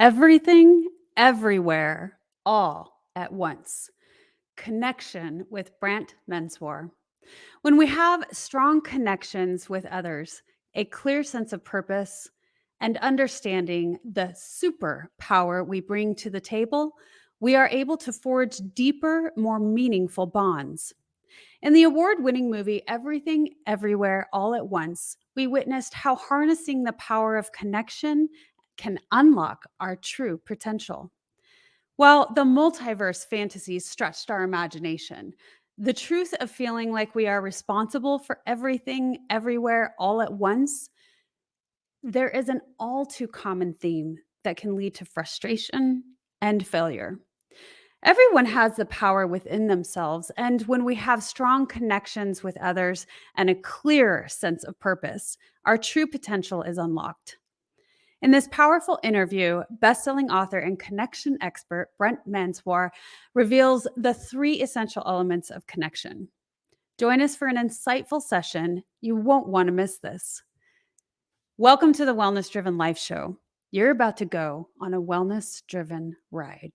Everything, everywhere, all at once. Connection with Brant Menswar. When we have strong connections with others, a clear sense of purpose, and understanding the superpower we bring to the table, we are able to forge deeper, more meaningful bonds. In the award winning movie Everything, Everywhere, All at Once, we witnessed how harnessing the power of connection can unlock our true potential. While the multiverse fantasies stretched our imagination, the truth of feeling like we are responsible for everything, everywhere, all at once, there is an all too common theme that can lead to frustration and failure. Everyone has the power within themselves, and when we have strong connections with others and a clear sense of purpose, our true potential is unlocked. In this powerful interview, best-selling author and connection expert Brant Menswar reveals the three essential elements of connection. Join us for an insightful session. You won't want to miss this. Welcome to the Wellness Driven Life Show. You're about to go on a wellness-driven ride.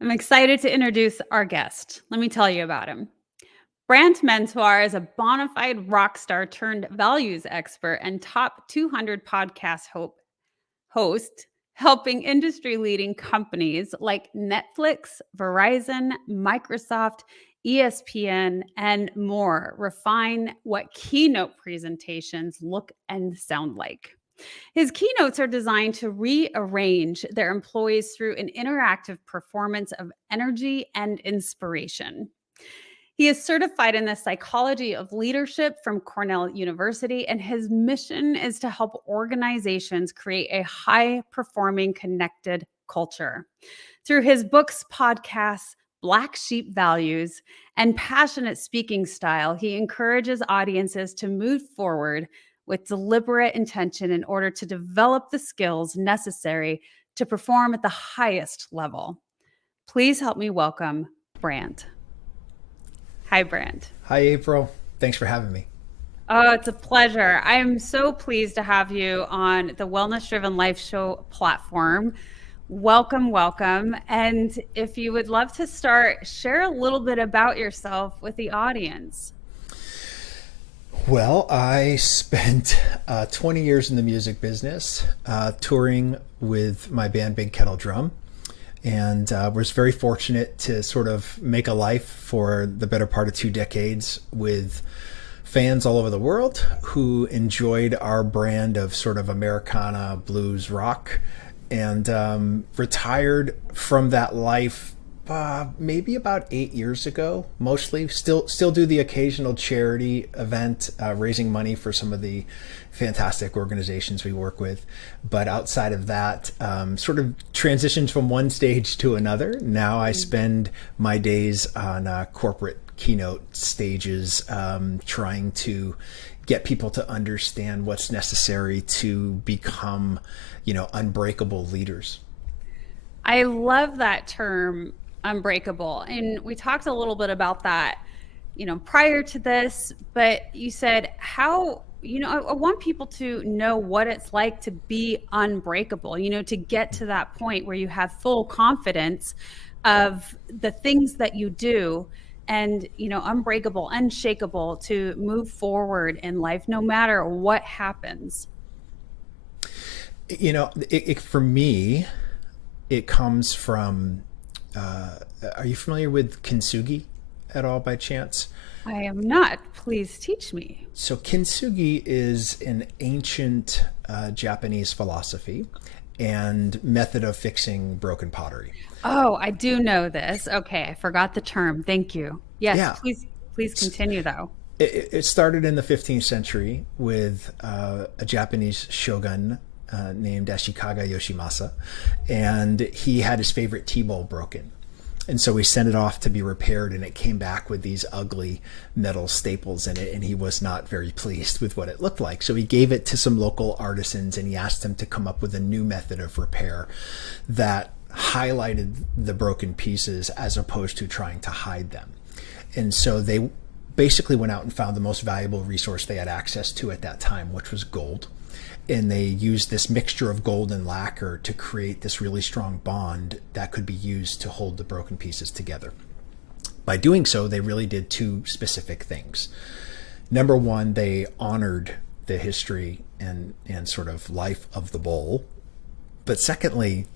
I'm excited to introduce our guest. Let me tell you about him. Brant Menswar is a bona fide rock star turned values expert and top 200 podcast host, helping industry leading companies like Netflix, Verizon, Microsoft, ESPN, and more refine what keynote presentations look and sound like. His keynotes are designed to rearrange their employees through an interactive performance of energy and inspiration. He is certified in the psychology of leadership from Cornell University, and his mission is to help organizations create a high-performing, connected culture. Through his books, podcasts, Black Sheep Values, and passionate speaking style, he encourages audiences to move forward with deliberate intention in order to develop the skills necessary to perform at the highest level. Please help me welcome Brant. Hi, Brant. Hi, April. Thanks for having me. Oh, it's a pleasure. I am so pleased to have you on the Wellness Driven Life Show platform. Welcome, welcome. And if you would love to start, share a little bit about yourself with the audience. Well, I spent 20 years in the music business, touring with my band Big Kettle Drum, and was very fortunate to sort of make a life for the better part of 2 decades with fans all over the world who enjoyed our brand of sort of Americana blues rock, and retired from that life maybe about 8 years ago. Mostly still do the occasional charity event, raising money for some of the fantastic organizations we work with, but outside of that, sort of transitioned from one stage to another. Now I spend my days on corporate keynote stages, trying to get people to understand what's necessary to become unbreakable leaders. I love that term, unbreakable. And we talked a little bit about that, prior to this, but you said how, I want people to know what it's like to be unbreakable, to get to that point where you have full confidence of the things that you do and, unbreakable, unshakable to move forward in life, no matter what happens. For me, it comes from, are you familiar with kintsugi at all by chance? I am not. Please teach me. So kintsugi is an ancient Japanese philosophy, and method of fixing broken pottery. Oh, I do know this. Okay, I forgot the term. Thank you. Yes, Yeah, please continue though. it started in the 15th century with a Japanese shogun named Ashikaga Yoshimasa, and he had his favorite tea bowl broken. And so we sent it off to be repaired, and it came back with these ugly metal staples in it, and he was not very pleased with what it looked like. So he gave it to some local artisans, and he asked them to come up with a new method of repair that highlighted the broken pieces as opposed to trying to hide them. And so they basically went out and found the most valuable resource they had access to at that time, which was gold. And they used this mixture of gold and lacquer to create this really strong bond that could be used to hold the broken pieces together. By doing so, they really did two specific things. Number one, they honored the history and sort of life of the bowl. But secondly,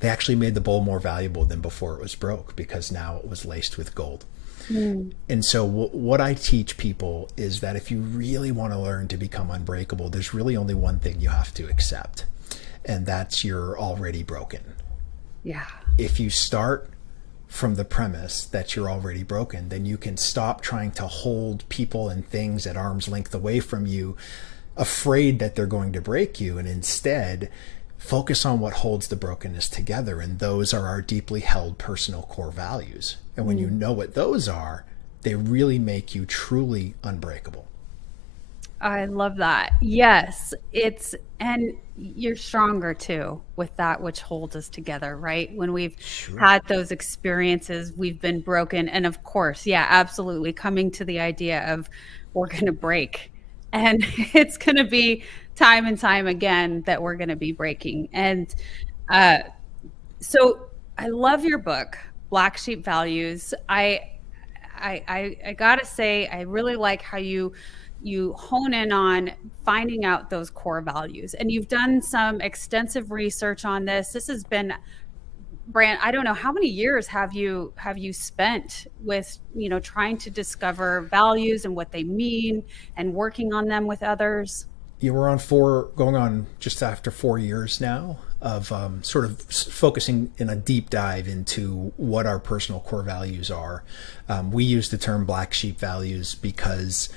they actually made the bowl more valuable than before it was broke, because now it was laced with gold. Mm. And so what I teach people is that if you really want to learn to become unbreakable, there's really only one thing you have to accept, and that's you're already broken. Yeah. If you start from the premise that you're already broken, then you can stop trying to hold people and things at arm's length away from you, afraid that they're going to break you, and instead focus on what holds the brokenness together. And those are our deeply held personal core values. And when you know what those are, they really make you truly unbreakable. I love that. Yes, and you're stronger too with that which holds us together, right? When we've Sure. had those experiences, we've been broken. And of course, yeah, absolutely coming to the idea of we're going to break. And it's going to be time and time again that we're going to be breaking. And uh, so I love your book, Black Sheep Values. I gotta say, I really like how you hone in on finding out those core values. And you've done some extensive research on this. This has been, Brant, I don't know how many years have you spent with, trying to discover values and what they mean and working on them with others? Yeah, we're on going on just after 4 years now of sort of focusing in a deep dive into what our personal core values are. We use the term black sheep values because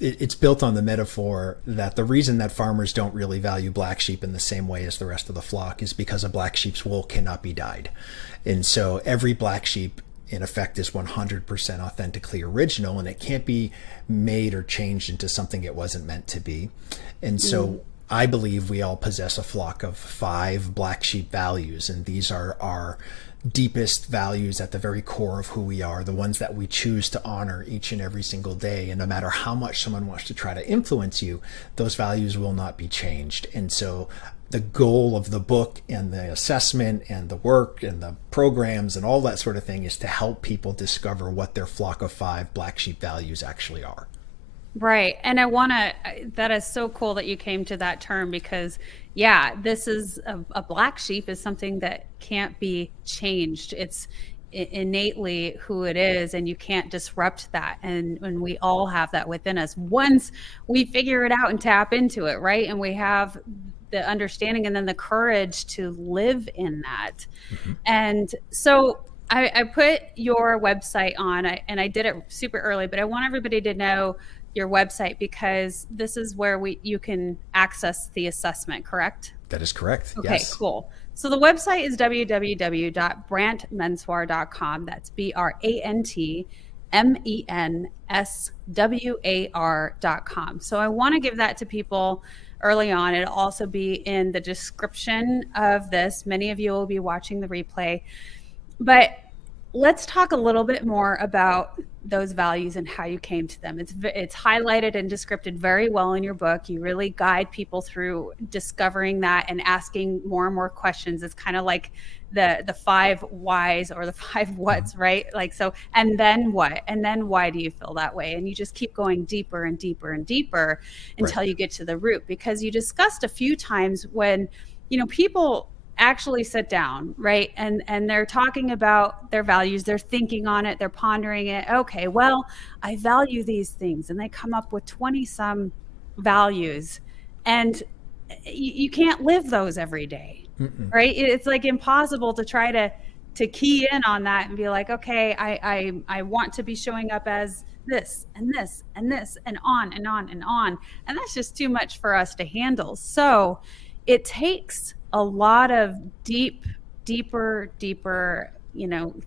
it's built on the metaphor that the reason that farmers don't really value black sheep in the same way as the rest of the flock is because a black sheep's wool cannot be dyed. And so every black sheep in effect is 100% authentically original, and it can't be made or changed into something it wasn't meant to be. And so I believe we all possess a flock of 5 black sheep values, and these are our deepest values at the very core of who we are, the ones that we choose to honor each and every single day. And no matter how much someone wants to try to influence you, those values will not be changed. And so the goal of the book and the assessment and the work and the programs and all that sort of thing is to help people discover what their flock of 5 black sheep values actually are. Right. And that is so cool that you came to that term because, yeah, this is a black sheep is something that can't be changed. It's innately who it is, and you can't disrupt that. And we all have that within us once we figure it out and tap into it, right? And we have the understanding and then the courage to live in that. And so I put your website on, and I did it super early, but I want everybody to know your website because this is where you can access the assessment, correct? That is correct. Okay, Yes. cool. So the website is www.brantmenswar.com. That's BrantMenswar.com. So I want to give that to people early on. It'll also be in the description of this. Many of you will be watching the replay. But let's talk a little bit more about those values and how you came to them. It's highlighted and described very well in your book. You really guide people through discovering that and asking more and more questions. It's kind of like the 5 whys or the 5 whats, right? Like, so, and then what? And then why do you feel that way? And you just keep going deeper and deeper and deeper until you get to the root, because you discussed a few times when, people actually sit down, right? And they're talking about their values, they're thinking on it, they're pondering it. Okay, well, I value these things, and they come up with 20 some values. And you can't live those every day, right? It's like impossible to try to key in on that and be like, okay, I want to be showing up as this and this and this and on and on and on. And that's just too much for us to handle. So it takes a lot of deeper,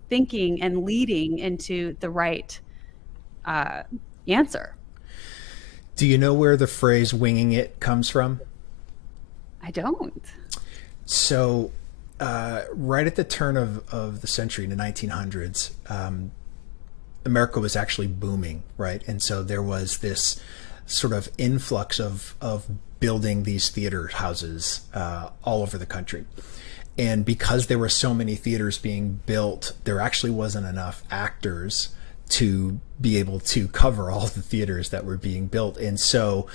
thinking and leading into the right uh, answer. Do you know where the phrase winging it comes from? I don't. So, right at the turn of the century, in the 1900s, America was actually booming, right? And so there was this sort of influx of building these theater houses all over the country. And because there were so many theaters being built, there actually wasn't enough actors to be able to cover all the theaters that were being built. And so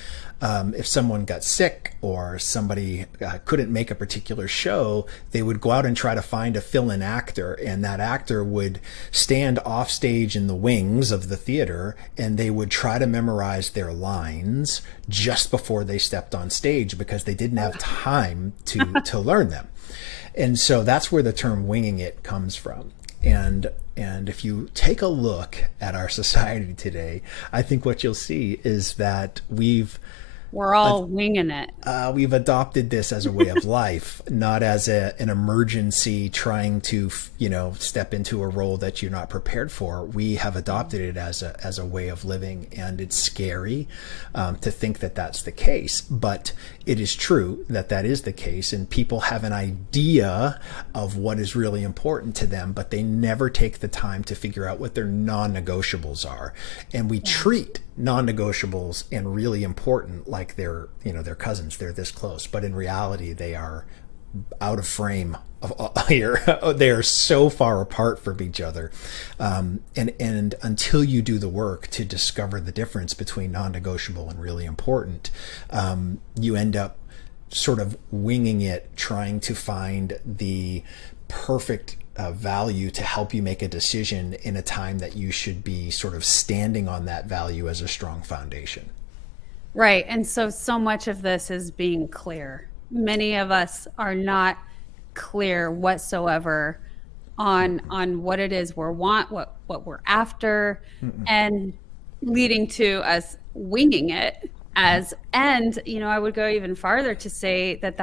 if someone got sick or somebody couldn't make a particular show, they would go out and try to find a fill-in actor, and that actor would stand off stage in the wings of the theater, and they would try to memorize their lines just before they stepped on stage because they didn't have time to learn them. And so that's where the term winging it comes from. And if you take a look at our society today, I think what you'll see is that We're all winging it. we've adopted this as a way of life, not as an emergency trying to, step into a role that you're not prepared for. We have adopted it as a way of living, and it's scary to think that that's the case. But it is true that that is the case, and people have an idea of what is really important to them, but they never take the time to figure out what their non-negotiables are. And we treat non-negotiables and really important like they're cousins, they're this close, but in reality they are out of frame here. They are so far apart from each other, and until you do the work to discover the difference between non-negotiable and really important, you end up sort of winging it, trying to find the perfect value to help you make a decision in a time that you should be sort of standing on that value as a strong foundation. Right. And so much of this is being clear. Many of us are not clear whatsoever on what it is what we're after, and leading to us winging it and I would go even farther to say that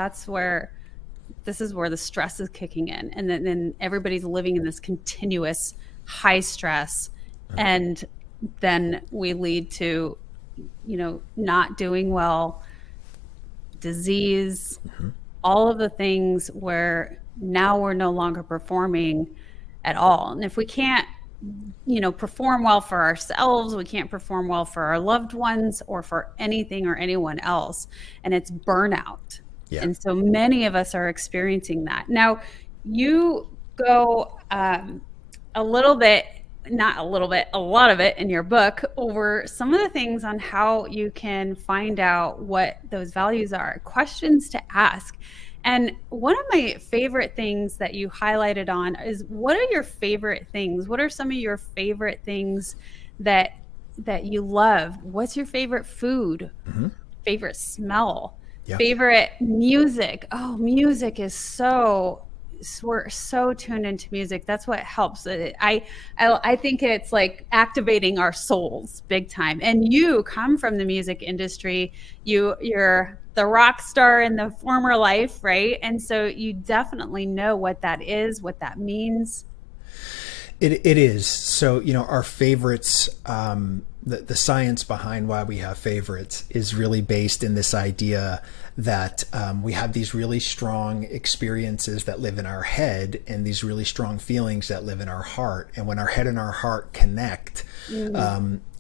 this is where the stress is kicking in, and then everybody's living in this continuous high stress, and then we lead to not doing well, disease, all of the things where now we're no longer performing at all. And if we can't perform well for ourselves, we can't perform well for our loved ones or for anything or anyone else, and it's burnout. Yeah. And so many of us are experiencing that. Now, you go a little bit, not a little bit, a lot of it in your book over some of the things on how you can find out what those values are, questions to ask. And one of my favorite things that you highlighted on is, what are your favorite things? What are some of your favorite things that you love? What's your favorite food? Favorite smell? Yeah. Favorite music? Oh, music is we're so tuned into music. That's what helps. I think it's like activating our souls big time. And you come from the music industry. You're the rock star in the former life, right? And so you definitely know what that is, what that means. It is. So, our favorites, the science behind why we have favorites is really based in this idea that we have these really strong experiences that live in our head and these really strong feelings that live in our heart. And when our head and our heart connect,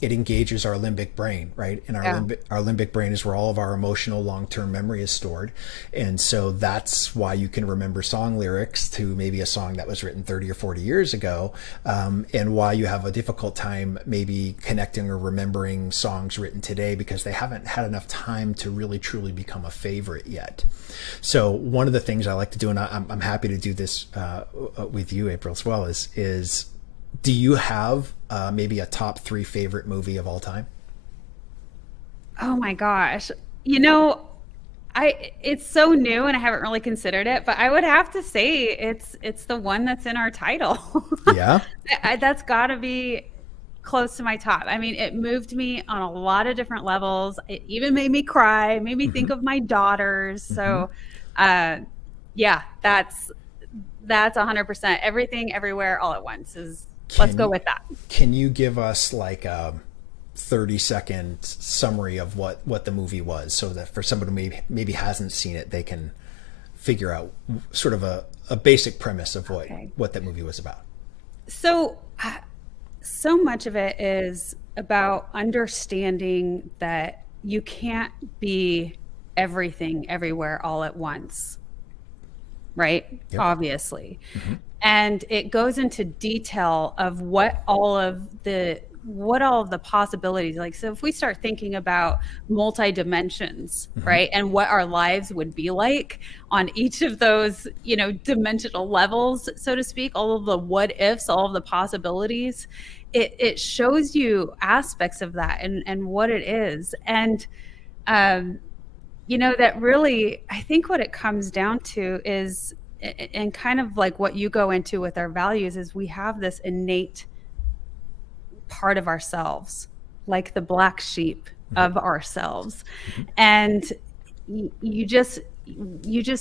it engages our limbic brain, right? And our limbic brain is where all of our emotional long-term memory is stored. And so that's why you can remember song lyrics to maybe a song that was written 30 or 40 years ago, and why you have a difficult time maybe connecting or remembering songs written today because they haven't had enough time to really truly become a favorite yet. So one of the things I like to do, and I'm happy to do this with you, April, as well, is do you have maybe a top 3 favorite movie of all time? Oh my gosh. it's so new and I haven't really considered it, but I would have to say it's the one that's in our title. Yeah. That's got to be close to my top. I mean, it moved me on a lot of different levels. It even made me cry, made me Hmm. think of my daughters. Hmm. So, yeah, that's 100% everything, everywhere, all at once. Is let's Can go you with that. can you give us like a 30-second summary of what the movie was, so that for somebody who maybe hasn't seen it, they can figure out sort of a basic premise of Okay. what that movie was about? So, so much of it is about understanding that you can't be everything everywhere all at once, right? Yep. Obviously. Hmm. And it goes into detail of what all of the possibilities, like, so if we start thinking about multi dimensions, Hmm. right, and what our lives would be like on each of those, dimensional levels, so to speak, all of the what ifs, all of the possibilities, it shows you aspects of that and what it is. And um that really, I think what it comes down to is, and kind of like what you go into with our values, is we have this innate part of ourselves, like the black sheep Hmm. of ourselves. Hmm. And you just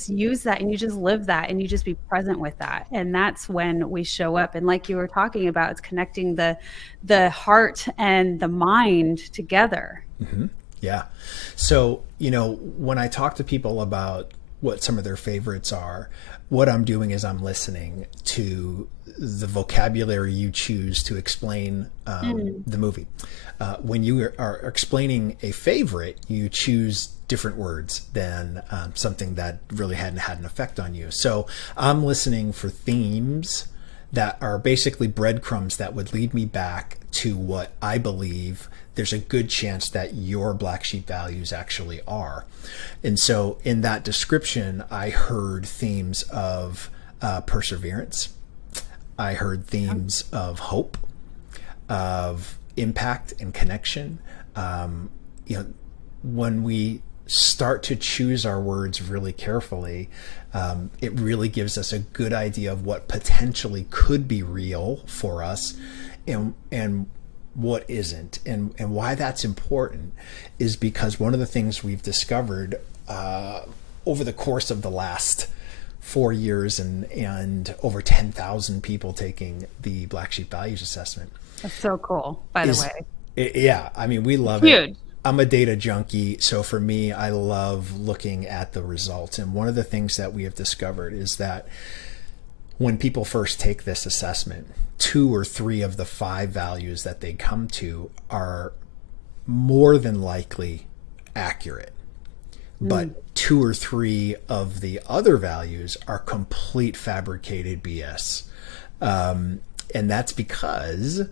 use that, and you just live that, and you just be present with that. And that's when we show up. And like you were talking about, it's connecting the heart and the mind together. Hmm. Yeah. So, when I talk to people about what some of their favorites are, what I'm doing is I'm listening to the vocabulary you choose to explain Mm. the movie. When you are explaining a favorite, you choose different words than something that really hadn't had an effect on you. So I'm listening for themes that are basically breadcrumbs that would lead me back to what I believe there's a good chance that your black sheep values actually are. And so in that description, I heard themes of perseverance. I heard themes of hope, of impact and connection. Um, you know, when we start to choose our words really carefully, it really gives us a good idea of what potentially could be real for us, and what isn't. And why that's important is because one of the things we've discovered over the course of the last 4 years, and over 10,000 people taking the Black Sheep Values Assessment, That's so cool, by the is way. yeah, I mean, we It's love it. huge. I'm a data junkie, so for me, I love looking at the results. And one of the things that we have discovered is that when people first take this assessment, 2 or 3 of the 5 values that they come to are more than likely accurate. But Mm. 2 or 3 of the other values are complete fabricated BS. And that's because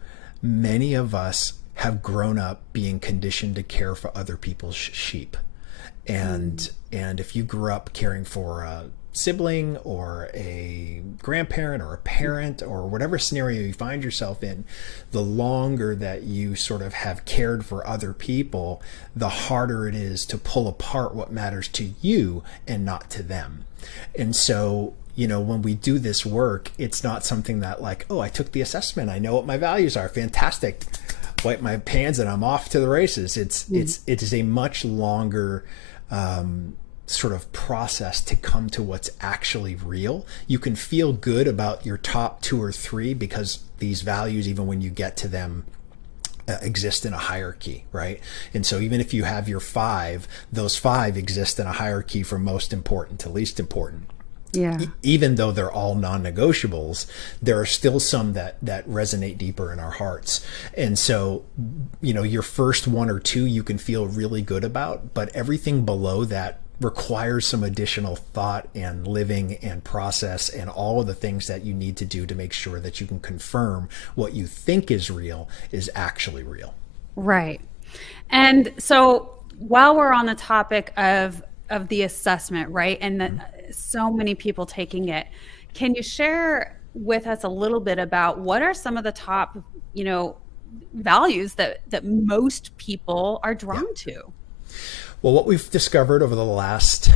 many of us have grown up being conditioned to care for other people's sheep. Mm. And if you grew up caring for a sibling or a grandparent or a parent or whatever scenario you find yourself in, the longer that you sort of have cared for other people, the harder it is to pull apart what matters to you and not to them. And so, when we do this work, it's not something that, like, oh, I took the assessment, I know what my values are, fantastic, wipe my pans and I'm off to the races. Mm. It is a much longer sort of process to come to what's actually real. You can feel good about your top 2 or 3 because these values, even when you get to them, exist in a hierarchy, right? And so even if you have your 5, those 5 exist in a hierarchy from most important to least important. Yeah. Even though they're all non-negotiables, there are still some that resonate deeper in our hearts. And so, your first 1 or 2 you can feel really good about, but everything below that requires some additional thought and living and process and all of the things that you need to do to make sure that you can confirm what you think is real is actually real. Right. And so while we're on the topic of the assessment, right? And that Mm-hmm. so many people taking it, can you share with us a little bit about what are some of the top, values that most people are Yeah. drawn to? Well, what we've discovered over the last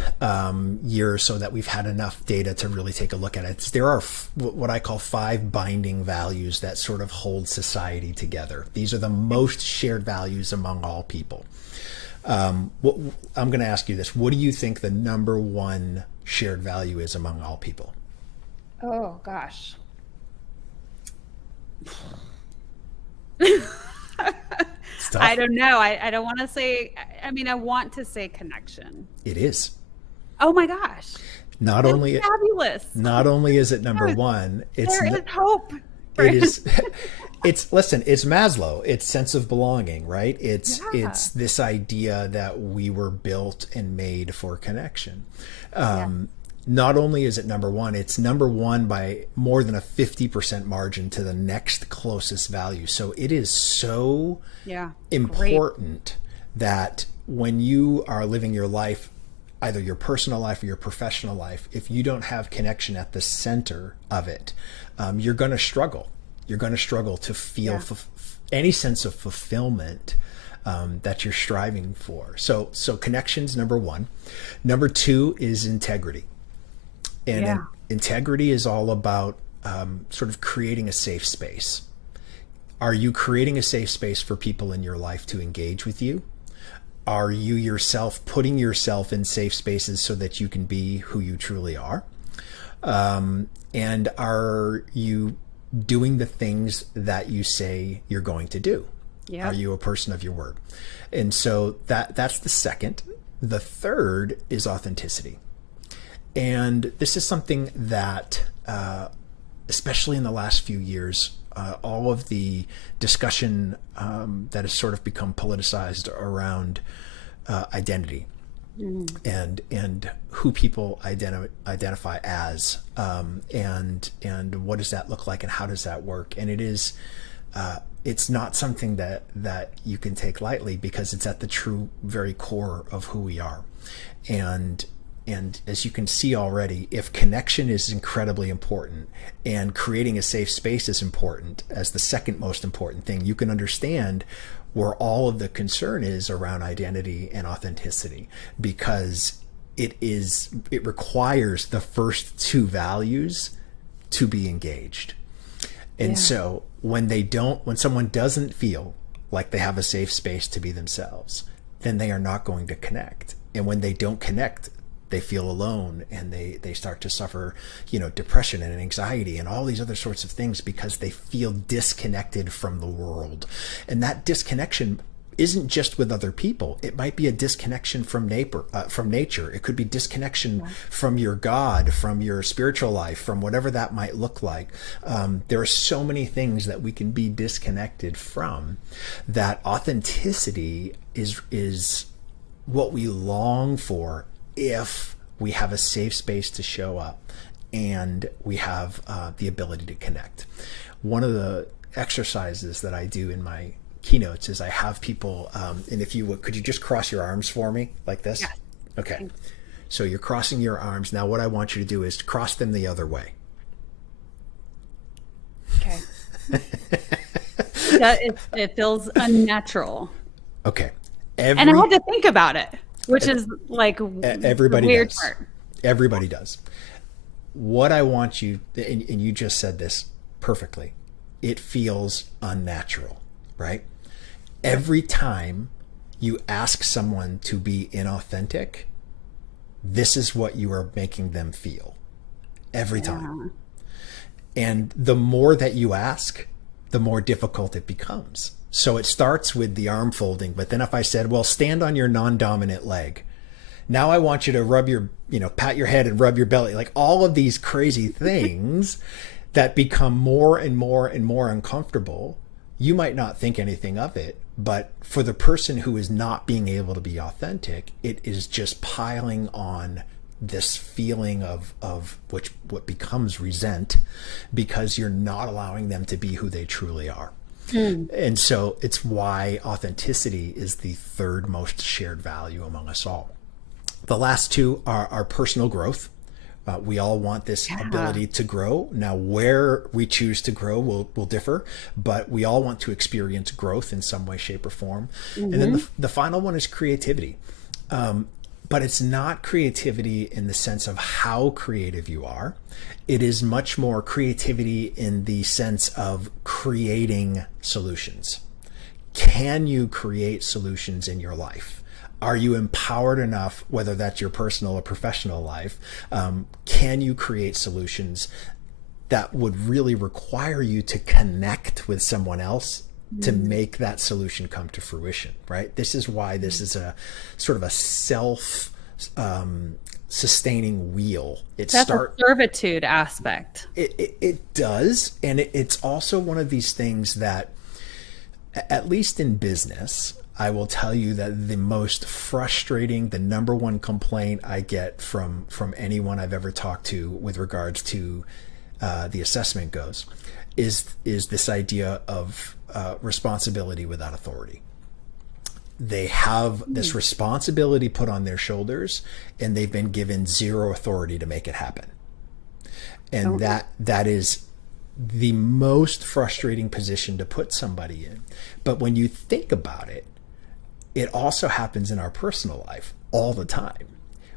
year or so that we've had enough data to really take a look at it, there are what I call 5 binding values that sort of hold society together. These are the most shared values among all people. I'm going to ask you this. What do you think the number one shared value is among all people? Oh gosh. It's I tough. don't know. I don't want to say, I mean, I want to say connection. It is. Oh my gosh. Not That's only fabulous. not only is it number Yes, one, there is hope. it is listen, it's Maslow, it's sense of belonging, right? Yeah. It's this idea that we were built and made for connection. Yeah. Not only is it number one, it's number one by more than a 50% margin to the next closest value. So it is so Yeah. Great. important that when you are living your life, either your personal life or your professional life, if you don't have connection at the center of it, you're going to struggle. You're going to struggle to feel Yeah. any sense of fulfillment that you're striving for. So connection's number one. Number two is integrity. And Yeah. integrity is all about sort of creating a safe space. Are you creating a safe space for people in your life to engage with you? Are you yourself putting yourself in safe spaces so that you can be who you truly are? And are you doing the things that you say you're going to do? Are Yep. you a person of your word? And so that's the second. The third is authenticity. And this is something that, especially in the last few years, all of the discussion that has sort of become politicized around identity and who people identify as, and what does that look like and how does that work? And it's not something that you can take lightly, because it's at the true very core of who we are. And as you can see already, if connection is incredibly important and creating a safe space is important as the second most important thing, you can understand where all of the concern is around identity and authenticity, because it requires the first two values to be engaged. And Yeah. so when someone doesn't feel like they have a safe space to be themselves, then they are not going to connect. And when they don't connect, they feel alone, and they start to suffer, depression and anxiety and all these other sorts of things, because they feel disconnected from the world. And that disconnection isn't just with other people. It might be a disconnection from nature. It could be disconnection from your God, from your spiritual life, from whatever that might look like. There are so many things that we can be disconnected from. That authenticity is what we long for if we have a safe space to show up and we have the ability to connect. One of the exercises that I do in my keynotes is I have people, and if you would, could you just cross your arms for me like this? Yes. Okay. So you're crossing your arms. Now what I want you to do is cross them the other way. Okay. It feels unnatural. Okay. And I had to think about it, which is like Everybody the weird does. part. Everybody does. What I want you, and you just said this perfectly, it feels unnatural, right? Every time you ask someone to be inauthentic, this is what you are making them feel. Every time. And the more that you ask, the more difficult it becomes. So it starts with the arm folding, but then if I said, well, stand on your non-dominant leg. Now I want you to rub pat your head and rub your belly, like all of these crazy things that become more and more and more uncomfortable. You might not think anything of it, but for the person who is not being able to be authentic, it is just piling on this feeling of what becomes resent, because you're not allowing them to be who they truly are. And so it's why authenticity is the third most shared value among us all. The last two are personal growth. We all want this ability to grow. Now, where we choose to grow will differ, but we all want to experience growth in some way, shape, or form. And then the final one is creativity. But it's not creativity in the sense of how creative you are. It is much more creativity in the sense of creating solutions. Can you create solutions in your life? Are you empowered enough, whether that's your personal or professional life? Can you create solutions that would really require you to connect with someone else to make that solution come to fruition, right? This is why this is a sort of a self sustaining wheel. That's a servitude aspect. It does. And it's also one of these things that, at least in business, I will tell you that the most frustrating, the number one complaint I get from anyone I've ever talked to with regards to the assessment goes is this idea of responsibility without authority. They have this responsibility put on their shoulders, and they've been given zero authority to make it happen. And that is the most frustrating position to put somebody in. But when you think about it, it also happens in our personal life all the time.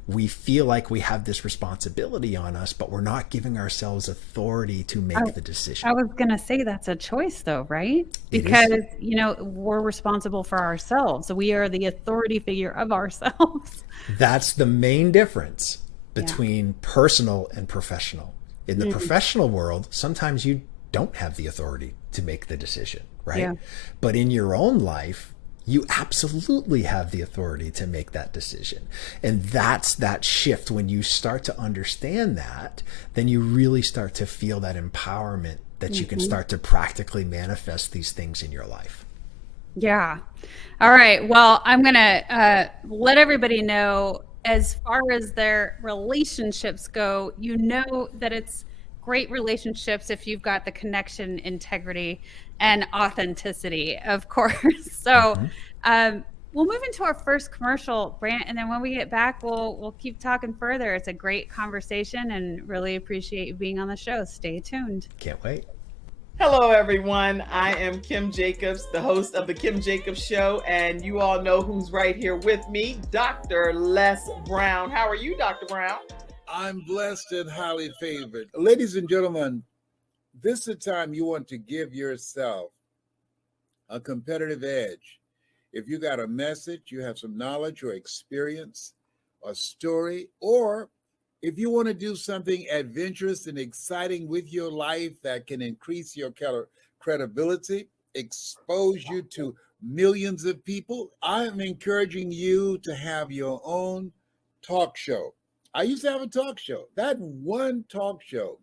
We feel like we have this responsibility on us, but we're not giving ourselves authority to make the decision. I was going to say that's a choice though, right? Because, we're responsible for ourselves. So we are the authority figure of ourselves. That's the main difference between personal and professional. In the professional world, sometimes you don't have the authority to make the decision, right? Yeah. But in your own life, you absolutely have the authority to make that decision. And that's that shift. When you start to understand that, then you really start to feel that empowerment that you can start to practically manifest these things in your life. Yeah. All right. Well, I'm going to let everybody know, as far as their relationships go, that it's great relationships if you've got the connection, integrity, and authenticity, of course. So we'll move into our first commercial, Brant, and then when we get back, we'll keep talking further. It's a great conversation and really appreciate you being on the show. Stay tuned. Can't wait. Hello, everyone. I am Kim Jacobs, the host of The Kim Jacobs Show, and you all know who's right here with me, Dr. Les Brown. How are you, Dr. Brown? I'm blessed and highly favored. Ladies and gentlemen, this is the time you want to give yourself a competitive edge. If you got a message, you have some knowledge or experience, a story, or if you want to do something adventurous and exciting with your life that can increase your credibility, expose you to millions of people, I'm encouraging you to have your own talk show. I used to have a talk show. That one talk show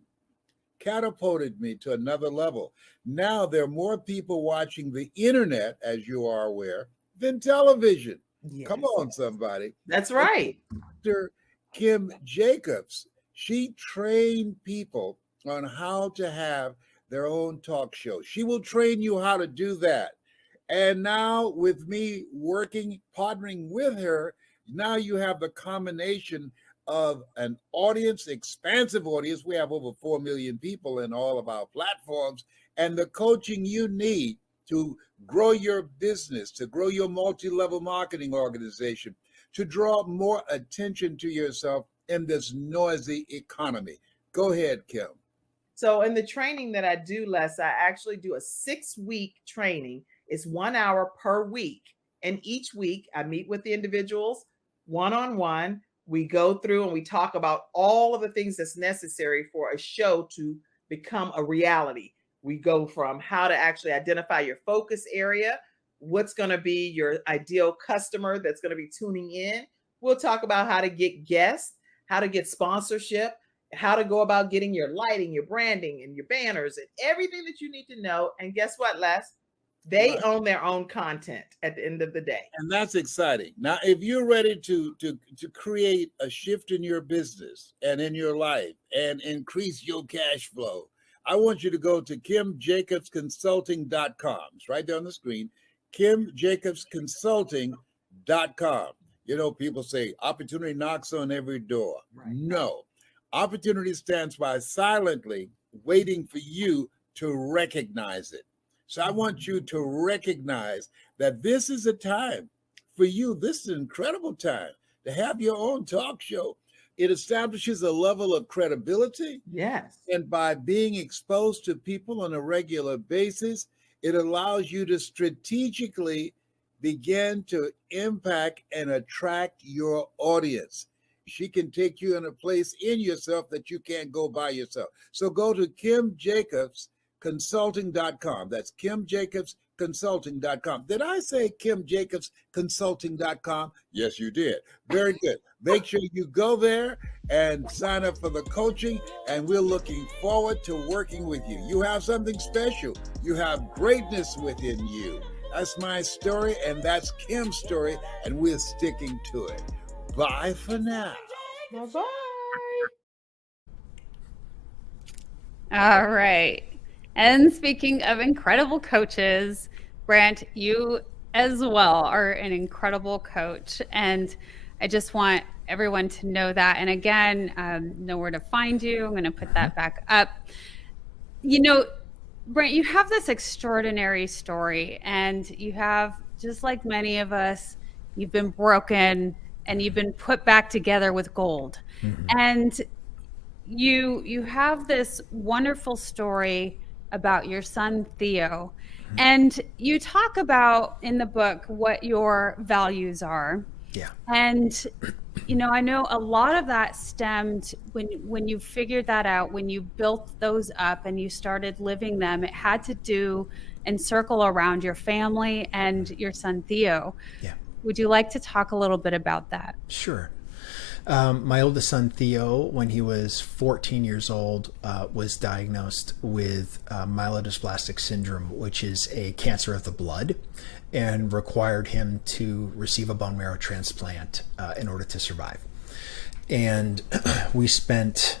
catapulted me to another level. Now there are more people watching the internet, as you are aware, than television. Yes. Come on, somebody. That's right. Dr. Kim Jacobs, she trained people on how to have their own talk show. She will train you how to do that. And now with me partnering with her, now you have the combination of an audience, expansive audience. We have over 4 million people in all of our platforms, and the coaching you need to grow your business, to grow your multi-level marketing organization, to draw more attention to yourself in this noisy economy. Go ahead, Kim. So in the training that I do, Les, I actually do a 6-week training. It's 1 hour per week. And each week I meet with the individuals one-on-one. We go through and we talk about all of the things that's necessary for a show to become a reality. We go from how to actually identify your focus area, what's going to be your ideal customer that's going to be tuning in. We'll talk about how to get guests, how to get sponsorship, how to go about getting your lighting, your branding, and your banners, and everything that you need to know. And guess what, Les? They own their own content at the end of the day. And that's exciting. Now, if you're ready to create a shift in your business and in your life and increase your cash flow, I want you to go to KimJacobsConsulting.com. It's right there on the screen, KimJacobsConsulting.com. You know, people say opportunity knocks on every door. Right. No, opportunity stands by silently waiting for you to recognize it. So I want you to recognize that this is a time for you. This is an incredible time to have your own talk show. It establishes a level of credibility. Yes. And by being exposed to people on a regular basis, it allows you to strategically begin to impact and attract your audience. She can take you in a place in yourself that you can't go by yourself. So go to KimJacobsConsulting.com. That's KimJacobsConsulting.com. Did I say KimJacobsConsulting.com? Yes, you did. Very good. Make sure you go there and sign up for the coaching, and we're looking forward to working with you. You have something special. You have greatness within you. That's my story, and that's Kim's story, and we're sticking to it. Bye for now. Bye-bye. All right. And speaking of incredible coaches, Brant, you as well are an incredible coach. And I just want everyone to know that. And again, know where to find you. I'm going to put that back up. You know, Brant, you have this extraordinary story, and you have, just like many of us, you've been broken and you've been put back together with gold. And you have this wonderful story about your son Theo, and you talk about in the book what your values are. Yeah. And you know, I know a lot of that stemmed when you figured that out, when you built those up and you started living them. It had to do and circle around your family and your son Theo. Yeah. Would you like to talk a little bit about that? Sure. My oldest son, Theo, when he was 14 years old, was diagnosed with myelodysplastic syndrome, which is a cancer of the blood, and required him to receive a bone marrow transplant in order to survive. And we spent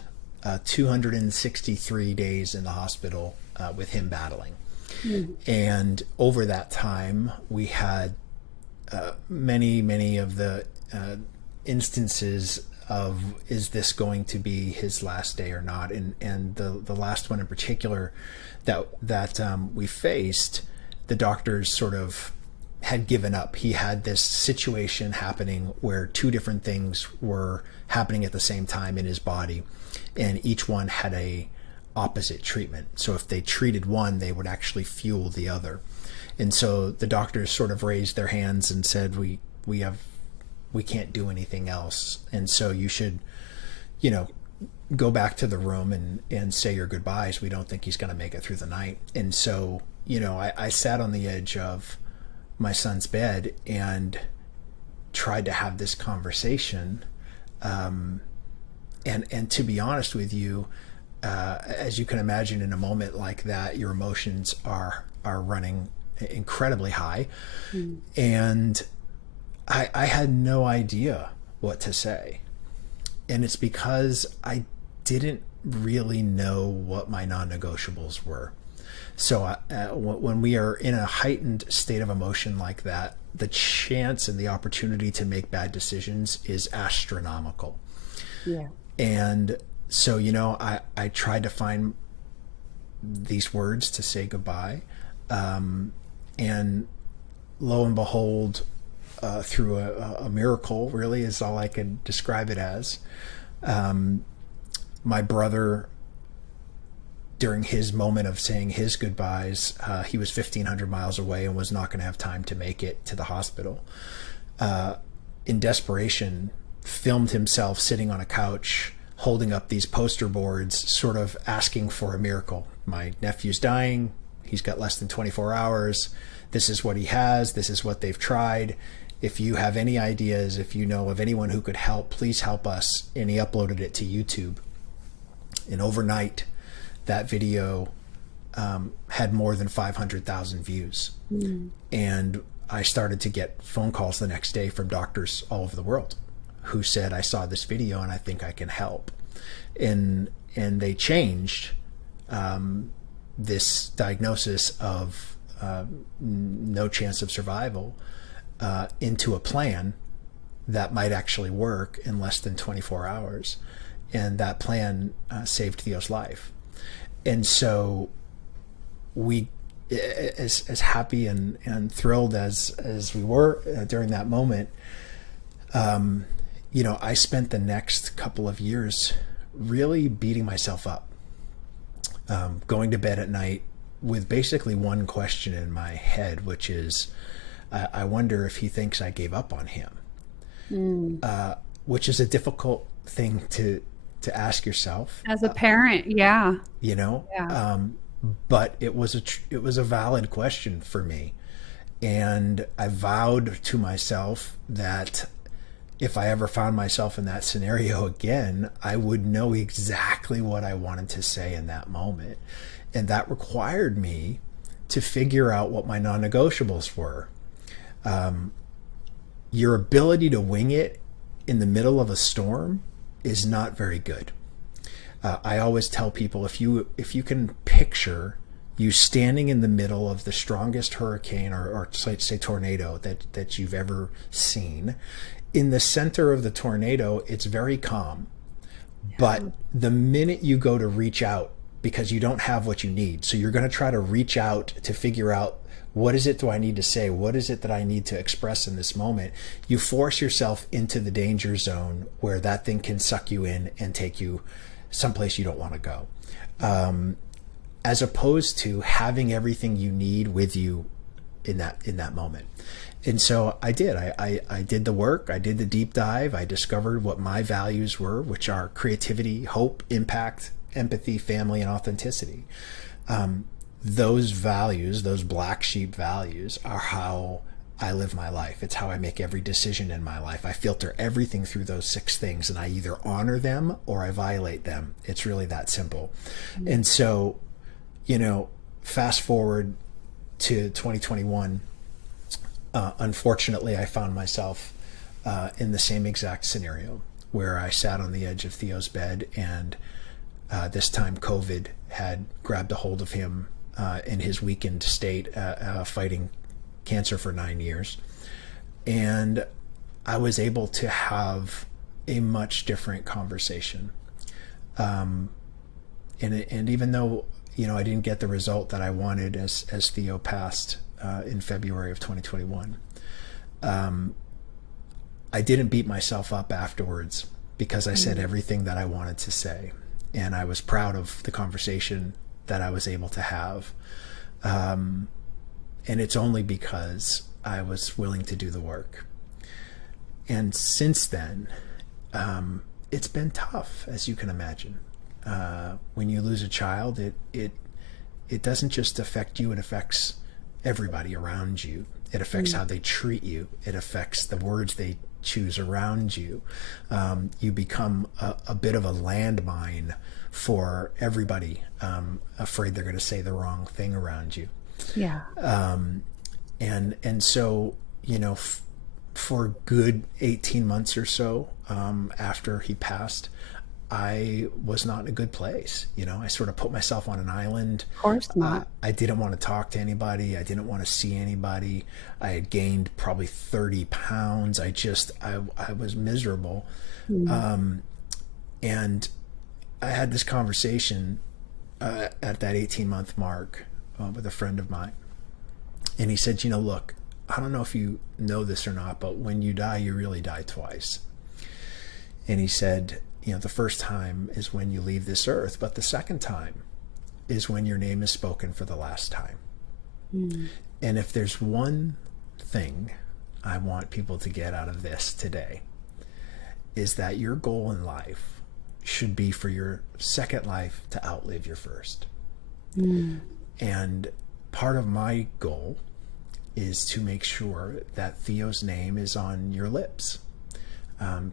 263 days in the hospital with him battling. And over that time, we had many of the instances of, is this going to be his last day or not? And the last one in particular that we faced, the doctors sort of had given up. He had this situation happening where two different things were happening at the same time in his body, and each one had a opposite treatment. So if they treated one, they would actually fuel the other. And so the doctors sort of raised their hands and said, we can't do anything else. And so you should, go back to the room and say your goodbyes. We don't think he's going to make it through the night. And so, I sat on the edge of my son's bed and tried to have this conversation. And to be honest with you, as you can imagine, in a moment like that, your emotions are running incredibly high. And I had no idea what to say. And it's because I didn't really know what my non-negotiables were. So when we are in a heightened state of emotion like that, the chance and the opportunity to make bad decisions is astronomical. Yeah. And so, I tried to find these words to say goodbye. And lo and behold, through a miracle, really is all I can describe it as. My brother, during his moment of saying his goodbyes, he was 1,500 miles away and was not going to have time to make it to the hospital. In desperation, filmed himself sitting on a couch, holding up these poster boards, sort of asking for a miracle. My nephew's dying. He's got less than 24 hours. This is what he has. This is what they've tried. If you have any ideas, if you know of anyone who could help, please help us. And he uploaded it to YouTube. And overnight, that video had more than 500,000 views. And I started to get phone calls the next day from doctors all over the world who said, I saw this video and I think I can help. And they changed this diagnosis of no chance of survival into a plan that might actually work in less than 24 hours. And that plan saved Theo's life. And so we, as happy and thrilled as we were during that moment, I spent the next couple of years really beating myself up, going to bed at night with basically one question in my head, which is, I wonder if he thinks I gave up on him, which is a difficult thing to ask yourself, As a parent, yeah. you know. Yeah. But it was a valid question for me, and I vowed to myself that if I ever found myself in that scenario again, I would know exactly what I wanted to say in that moment. And that required me to figure out what my non-negotiables were. Your ability to wing it in the middle of a storm is not very good. I always tell people, if you can picture you standing in the middle of the strongest hurricane or say tornado that you've ever seen, in the center of the tornado, it's very calm. But the minute you go to reach out, because you don't have what you need, so you're going to try to reach out to figure out, what is it do I need to say? What is it that I need to express in this moment? You force yourself into the danger zone where that thing can suck you in and take you someplace you don't want to go. As opposed to having everything you need with you in that moment. And so I did. I did the work. I did the deep dive. I discovered what my values were, which are creativity, hope, impact, empathy, family, and authenticity. Those values, those black sheep values, are how I live my life. It's how I make every decision in my life. I filter everything through those 6 things, and I either honor them or I violate them. It's really that simple. And so, fast forward to 2021, unfortunately, I found myself in the same exact scenario where I sat on the edge of Theo's bed, and this time COVID had grabbed a hold of him in his weakened state, fighting cancer for 9 years. And I was able to have a much different conversation. And even though, I didn't get the result that I wanted as Theo passed in February of 2021, I didn't beat myself up afterwards, because I said everything that I wanted to say. And I was proud of the conversation that I was able to have. And it's only because I was willing to do the work. And since then, it's been tough, as you can imagine. When you lose a child, it doesn't just affect you, it affects everybody around you. It affects how they treat you. It affects the words they choose around you. You become a bit of a landmine for everybody, afraid they're going to say the wrong thing around you. Yeah. And so, for a good 18 months or so, after he passed, I was not in a good place. I sort of put myself on an island. Of course not. I didn't want to talk to anybody. I didn't want to see anybody. I had gained probably 30 pounds. I was miserable. And I had this conversation at that 18-month mark with a friend of mine. And he said, look, I don't know if you know this or not, but when you die, you really die twice. And he said, the first time is when you leave this earth, but the second time is when your name is spoken for the last time. And if there's one thing I want people to get out of this today, is that your goal in life should be for your second life to outlive your first. And part of my goal is to make sure that Theo's name is on your lips.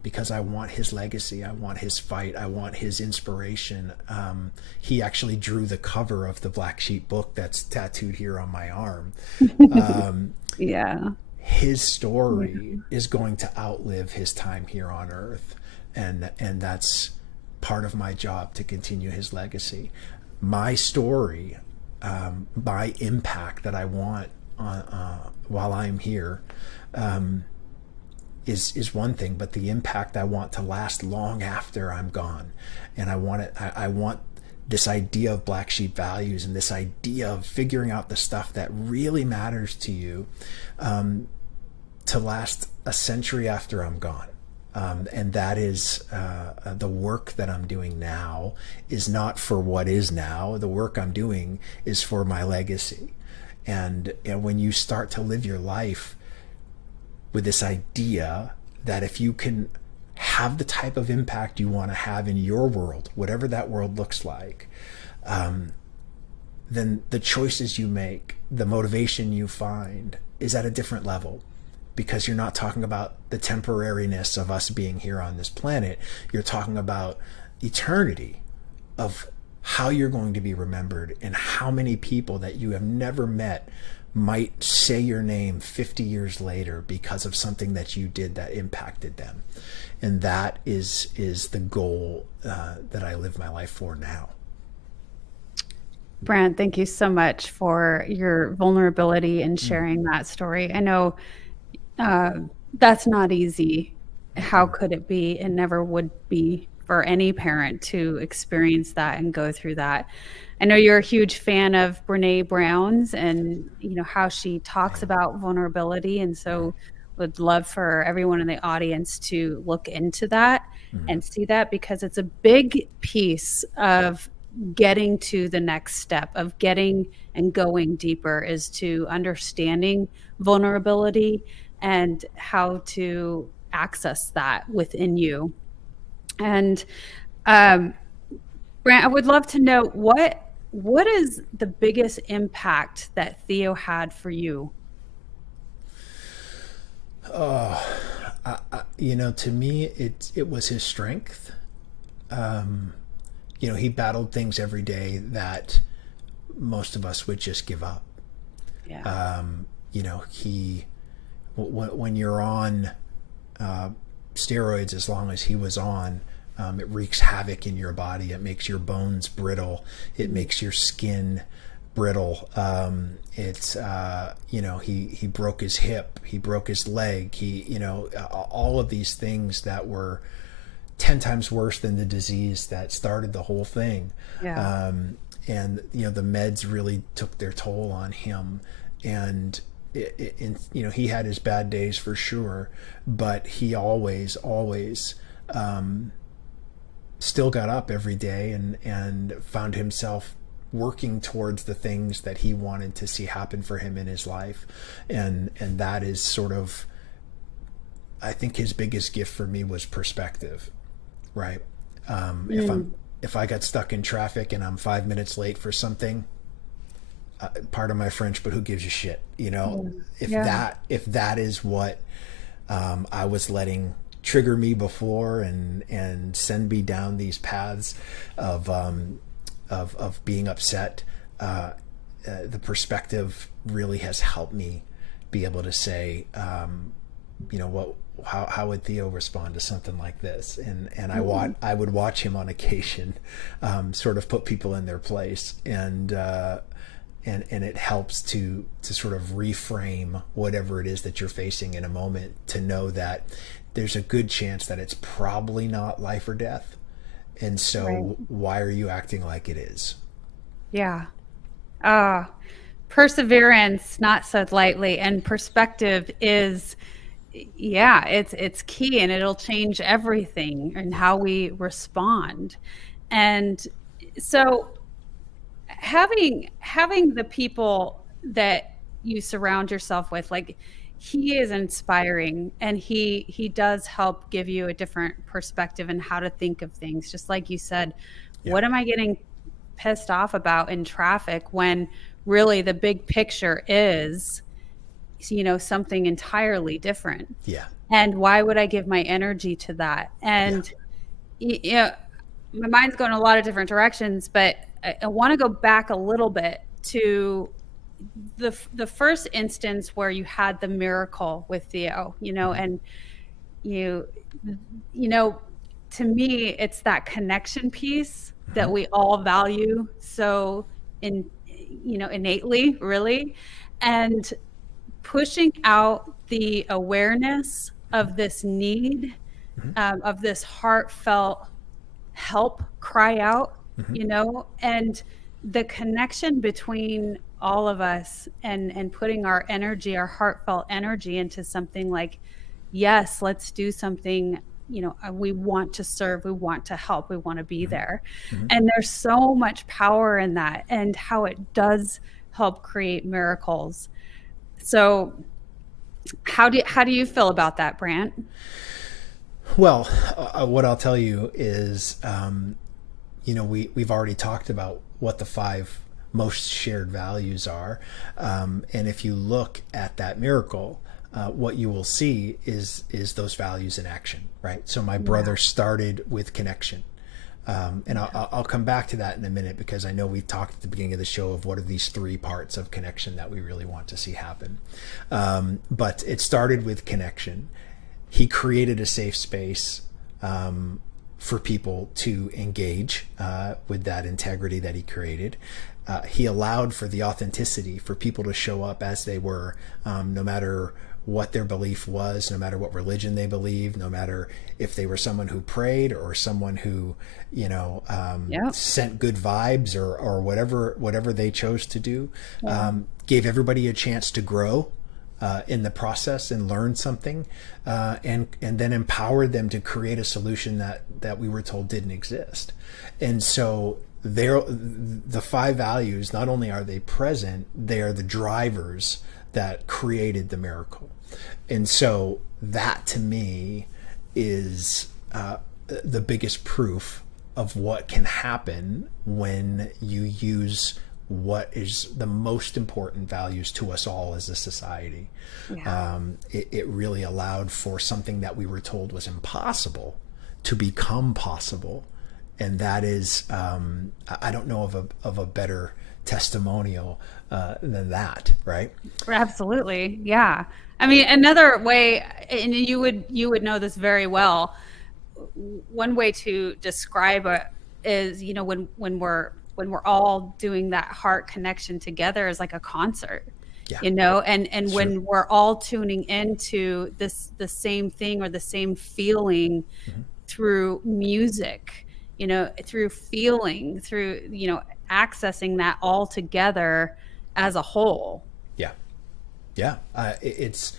Because I want his legacy, I want his fight, I want his inspiration. He actually drew the cover of the Black Sheep book that's tattooed here on my arm. Yeah. His story is going to outlive his time here on Earth, and that's part of my job, to continue his legacy. My story, my impact that I want on, while I'm here, is one thing, but the impact I want to last long after I'm gone. And I want this idea of black sheep values and this idea of figuring out the stuff that really matters to you, to last a century after I'm gone. And that is the work that I'm doing now is not for what is now. The work I'm doing is for my legacy. And when you start to live your life with this idea that if you can have the type of impact you want to have in your world, whatever that world looks like, then the choices you make, the motivation you find is at a different level, because you're not talking about the temporariness of us being here on this planet. You're talking about eternity, of how you're going to be remembered and how many people that you have never met might say your name 50 years later because of something that you did that impacted them. And that is the goal that I live my life for now. Brant, thank you so much for your vulnerability and sharing that story. I know that's not easy. How could it be? It never would be for any parent to experience that and go through that. I know you're a huge fan of Brene Brown's and how she talks about vulnerability, and so would love for everyone in the audience to look into that and see that, because it's a big piece of getting to the next step of getting and going deeper, is to understanding vulnerability and how to access that within you. And Brant, I would love to know what is the biggest impact that Theo had for you? To me, it was his strength. He battled things every day that most of us would just give up. Yeah. He when you're on steroids, as long as he was on, it wreaks havoc in your body. It makes your bones brittle. It makes your skin brittle. He broke his hip. He broke his leg. All of these things that were 10 times worse than the disease that started the whole thing. Yeah. And the meds really took their toll on him. And he had his bad days for sure, but he always still got up every day and found himself working towards the things that he wanted to see happen for him in his life. And that is sort of, I think his biggest gift for me was perspective, right? If I got stuck in traffic and I'm 5 minutes late for something, pardon my French, but who gives a shit? If that is what I was letting trigger me before and send me down these paths of being upset, the perspective really has helped me be able to say, how would Theo respond to something like this? And I would watch him on occasion, sort of put people in their place, and it helps to sort of reframe whatever it is that you're facing in a moment, to know that there's a good chance that it's probably not life or death. And so Right. why are you acting like it is? Yeah. Perseverance, not said lightly, and perspective is, yeah, it's key, and it'll change everything and how we respond. And so having the people that you surround yourself with, like, he is inspiring, and he does help give you a different perspective and how to think of things. Just like you said, Yeah. what am I getting pissed off about in traffic, when really the big picture is something entirely different? Yeah. And why would I give my energy to that? And my mind's going a lot of different directions, but I want to go back a little bit to the first instance where you had the miracle with Theo, and you to me, it's that connection piece that we all value so innately, really. And pushing out the awareness of this need, of this heartfelt help cry out, and the connection between all of us, and putting our energy, our heartfelt energy, into something like, yes, let's do something we want to serve, we want to help, we want to be Mhm. there. Mhm. And there's so much power in that, and how it does help create miracles. So how do you feel about that, Brant? Well, what I'll tell you is, we've already talked about what the five most shared values are, and if you look at that miracle, what you will see is those values in action, right? So my Yeah. brother started with connection. And I'll come back to that in a minute, because I know we talked at the beginning of the show of what are these three parts of connection that we really want to see happen. But it started with connection. He created a safe space for people to engage with that integrity that he created. He allowed for the authenticity for people to show up as they were, no matter what their belief was, no matter what religion they believed, no matter if they were someone who prayed or someone who, Yep. sent good vibes, or whatever they chose to do. Yeah. Gave everybody a chance to grow in the process and learn something, and then empowered them to create a solution that we were told didn't exist. And so the five values, not only are they present, they are the drivers that created the miracle. And so that, to me, is the biggest proof of what can happen when you use what is the most important values to us all as a society. Yeah. It really allowed for something that we were told was impossible to become possible. And that is, I don't know of a better testimonial than that, right? Absolutely. Yeah. I mean, another way, and you would know this very well. One way to describe it is, when we're all doing that heart connection together, is like a concert. Yeah, And sure. when we're all tuning into the same thing or the same feeling Mm-hmm. through music, through feeling, through, accessing that all together as a whole. Yeah, yeah. It's,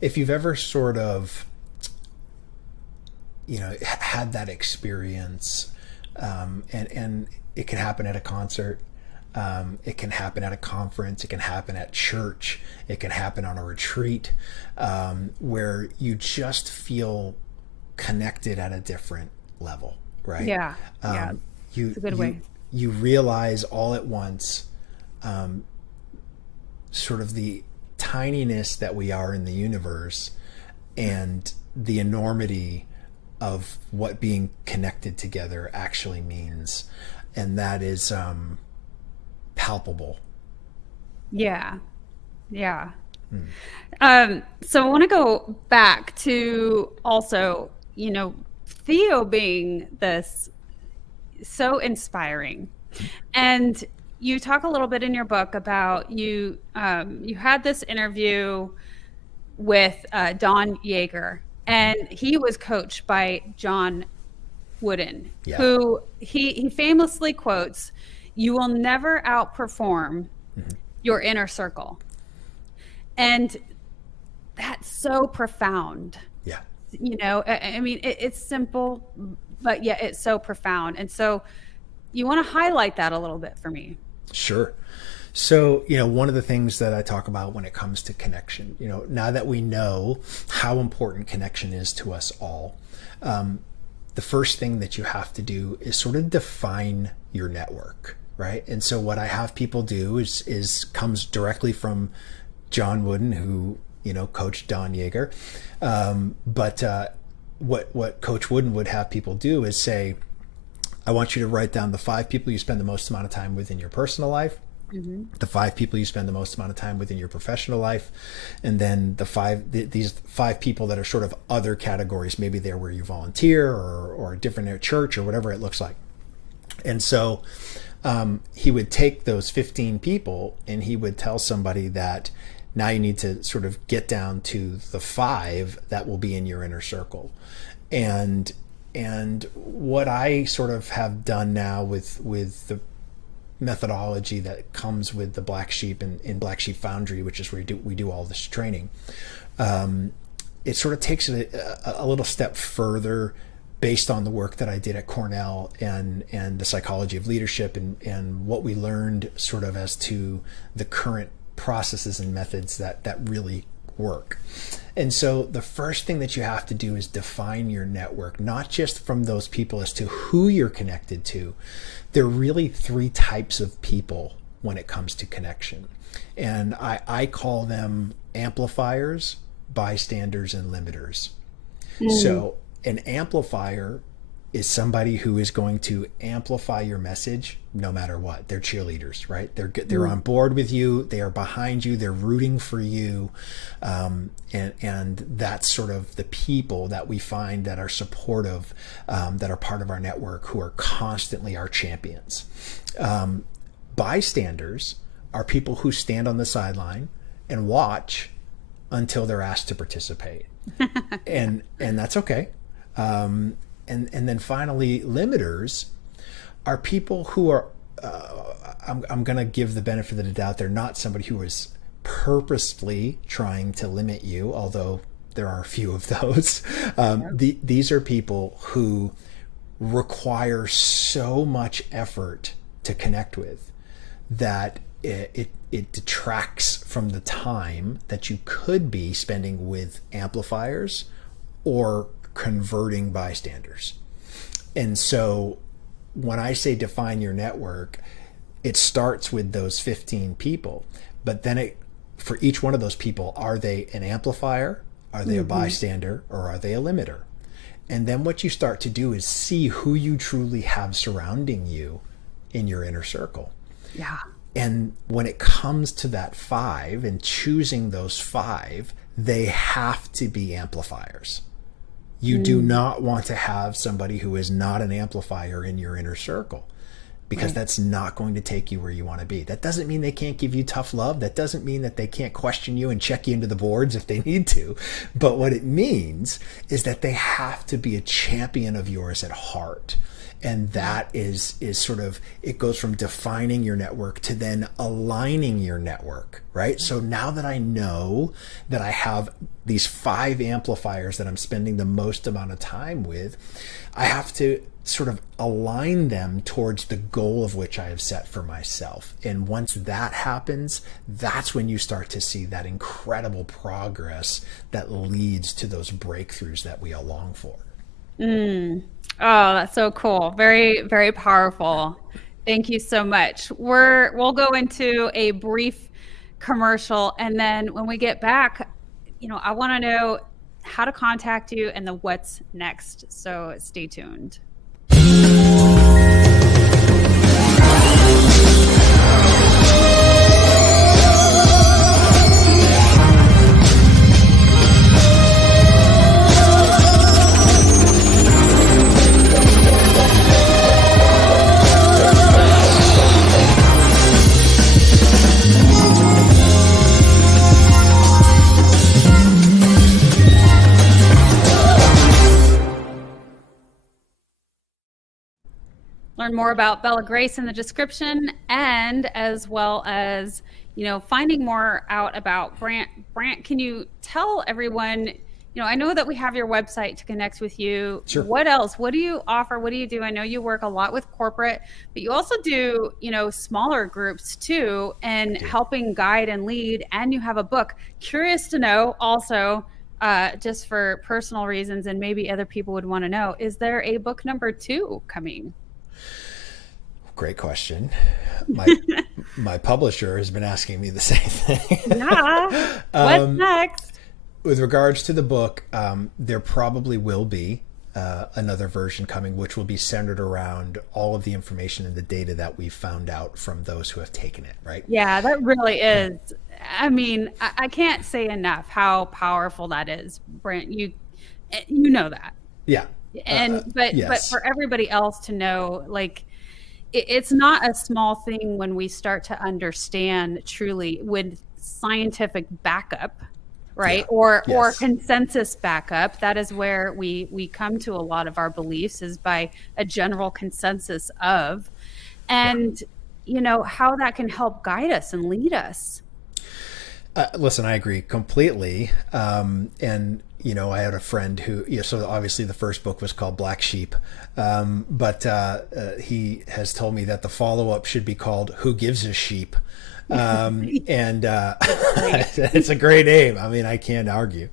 if you've ever sort of, had that experience, and it can happen at a concert, it can happen at a conference, it can happen at church, it can happen on a retreat, where you just feel connected at a different level, right? Yeah. Yeah. You It's a good you way. you realize all at once, sort of the tininess that we are in the universe, and the enormity of what being connected together actually means, and that is palpable. Yeah. Yeah. So I want to go back to also, Theo being this so inspiring. And you talk a little bit in your book about you had this interview with Don Yeager, and he was coached by John Wooden, Yeah. who he famously quotes, "You will never outperform your inner circle." And that's so profound. Yeah. I mean, it's simple, but yet it's so profound. And so you want to highlight that a little bit for me. Sure. So, one of the things that I talk about when it comes to connection, now that we know how important connection is to us all, the first thing that you have to do is sort of define your network, right? And so what I have people do is comes directly from John Wooden, who, coached Don Yeager. But what Coach Wooden would have people do is say, I want you to write down the five people you spend the most amount of time with in your personal life, the five people you spend the most amount of time with in your professional life, and then these five people that are sort of other categories. Maybe they're where you volunteer, or a different church, or whatever it looks like. And so he would take those 15 people and he would tell somebody that now you need to sort of get down to the five that will be in your inner circle. And what I sort of have done now with the methodology that comes with the Black Sheep and in Black Sheep Foundry, which is where we do all this training, it sort of takes it a little step further based on the work that I did at Cornell and the psychology of leadership and what we learned sort of as to the current processes and methods that really work. And so the first thing that you have to do is define your network, not just from those people as to who you're connected to. There are really three types of people when it comes to connection. And I call them amplifiers, bystanders, and limiters. So an amplifier is somebody who is going to amplify your message no matter what. They're cheerleaders, right? They're on board with you. They are behind you. They're rooting for you. And that's sort of the people that we find that are supportive, that are part of our network, who are constantly our champions. Bystanders are people who stand on the sideline and watch until they're asked to participate. and that's okay. And then finally, limiters are people who are, I'm going to give the benefit of the doubt, they're not somebody who is purposefully trying to limit you, although there are a few of those. These are people who require so much effort to connect with that it detracts from the time that you could be spending with amplifiers or converting bystanders. And so when I say define your network, it starts with those 15 people, but then for each one of those people, are they an amplifier, are they a bystander, or are they a limiter? And then what you start to do is see who you truly have surrounding you in your inner circle. Yeah. And when it comes to that 5 and choosing those 5, they have to be amplifiers. You do not want to have somebody who is not an amplifier in your inner circle, because that's not going to take you where you want to be. That doesn't mean they can't give you tough love. That doesn't mean that they can't question you and check you into the boards if they need to. But what it means is that they have to be a champion of yours at heart. And that is sort of, it goes from defining your network to then aligning your network, right? So now that I know that I have these 5 amplifiers that I'm spending the most amount of time with, I have to sort of align them towards the goal of which I have set for myself. And once that happens, that's when you start to see that incredible progress that leads to those breakthroughs that we all long for. Oh, that's so cool. Very, very powerful. Thank you so much. We'll go into a brief commercial, and then when we get back, I want to know how to contact you and the what's next. So stay tuned. Learn more about Bella Grace in the description, and as well as, finding more out about Brant. Brant, can you tell everyone, I know that we have your website to connect with you. Sure. What else? What do you offer? What do you do? I know you work a lot with corporate, but you also do, smaller groups too, and helping guide and lead, and you have a book. Curious to know also, just for personal reasons, and maybe other people would want to know, is there a book number 2 coming? Great question. My publisher has been asking me the same thing. Yeah. What's next? With regards to the book, there probably will be another version coming, which will be centered around all of the information and the data that we've found out from those who have taken it, right? Yeah, that really is. I mean, I can't say enough how powerful that is, Brent. You know that. Yeah. But for everybody else to know, like, it's not a small thing when we start to understand truly with scientific backup, right? Or consensus backup. That is where we come to a lot of our beliefs, is by a general consensus of, and how that can help guide us and lead us. Listen, I agree completely. And I had a friend who, so obviously the first book was called Black Sheep, but he has told me that the follow-up should be called Who Gives a Sheep? And it's a great name. I mean, I can't argue.